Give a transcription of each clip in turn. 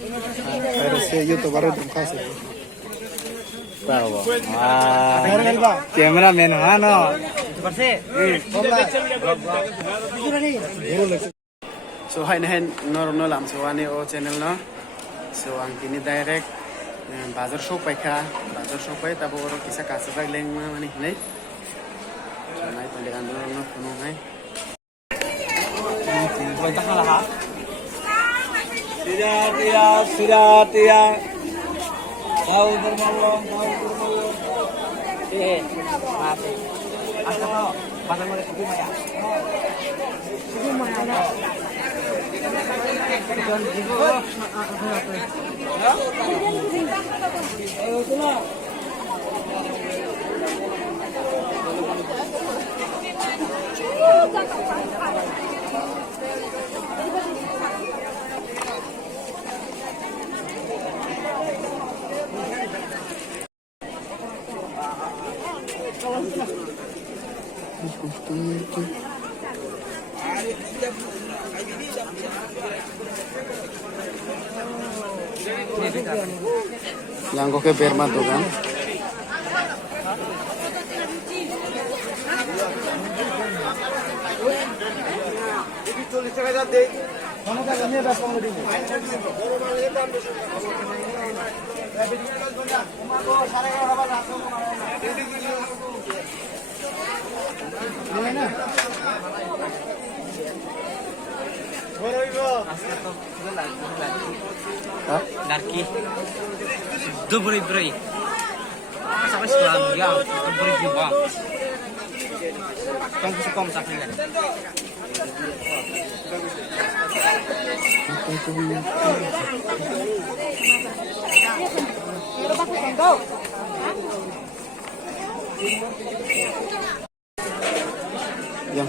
Pero si youtuber itu khas itu. Tahu. Cameraman ano? So hai nahen normal am so ani o channel no. So ang kini direct bazar show pai tabo oro kisa kasa bag leng ma mani nei. So nai tali andro no kuno hai. Kita kalah ha. Tidak. Tahu bermalong. Maaf. Asal pasal mulai kuku maya. Kuku maya. Yang kok ke Berma tuh kan? Darki, beri. Sampai sekolah yang beri juga. Kamu bisa kom sampai kan? Yang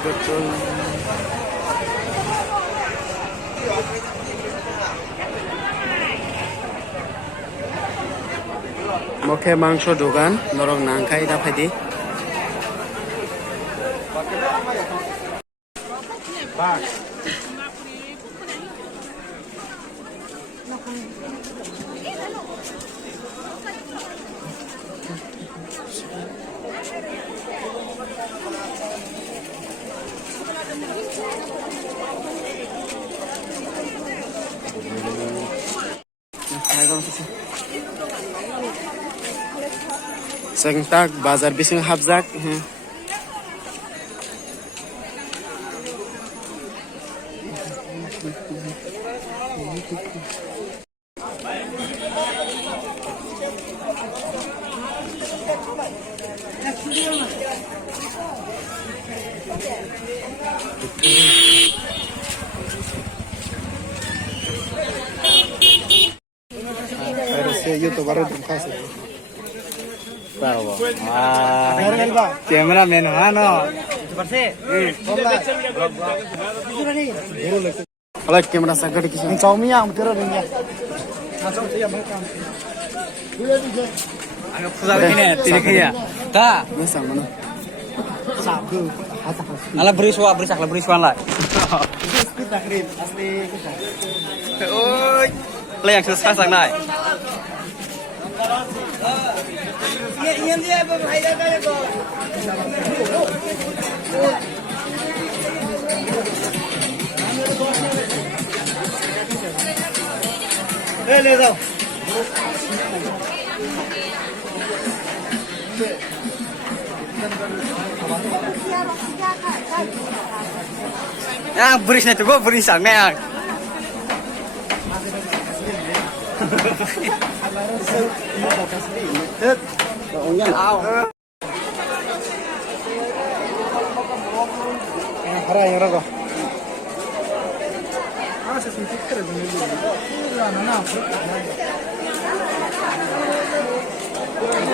betul. Moke mangso dogan norong nangkai dapat di. Sengtak bazar bising habzak. Pero si youtuber itu khas itu. Tahu. Cameraman ano? Kalau kamera sangat kecil. Xiaomi yang kira dia. Ano pusat ini? Tidak kaya. Tak. Masa mana? Alah beri suan lah. Asli kita. Oi, lah yang susah sang naik. Ini dia apa bahaya kan itu? ले जाओ yang berisnya tuh gue berisang nih Hara yang raga.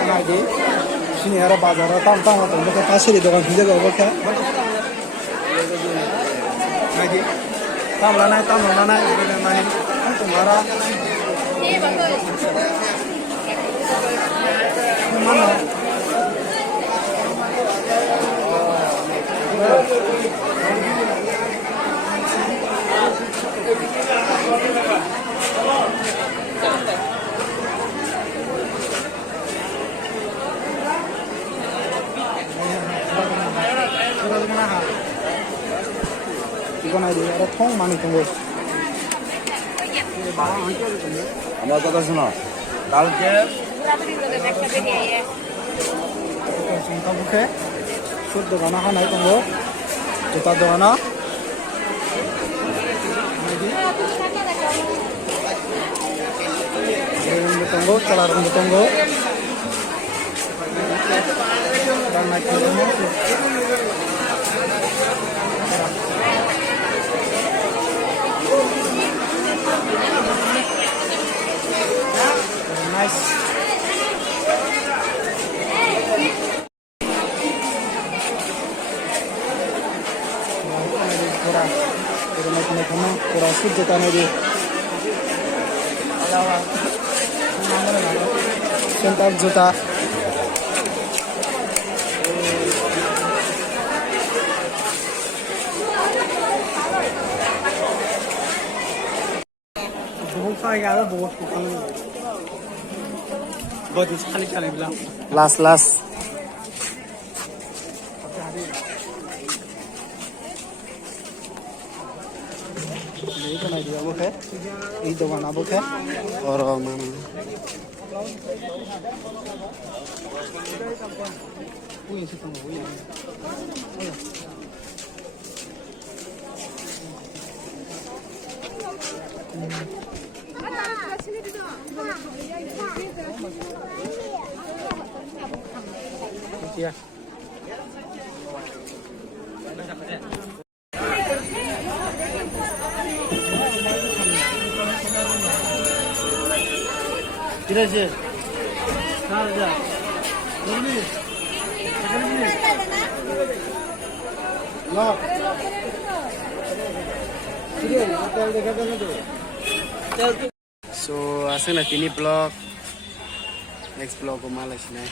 Lagi, sini ada bazar, tam atau mereka kasih di dokan hijau apa kah? Lagi, tam lana, ini tumara. Mana? 이건 아니야. 통 많이 든 거. আমার কথা শোনো কালকে সংখ্যা বুকে সুদ দোকান হানা 든 거. জুতা দোকান 든 거, 짜라는 든 거. dan naik motor. Nice. Kurang sudah tanah di. Sentak juta. बहुत सारे गया बहुत बहुत खाली खाली बिला লাস ये तो नहीं दिया वो है ये तो बना वो है और mana वो ये से तुम वो ये क्या किधर से कहाँ जा जल्दी लो ठीक है होटल देखा था ना तो so asal na tini vlog next vlog ko malas na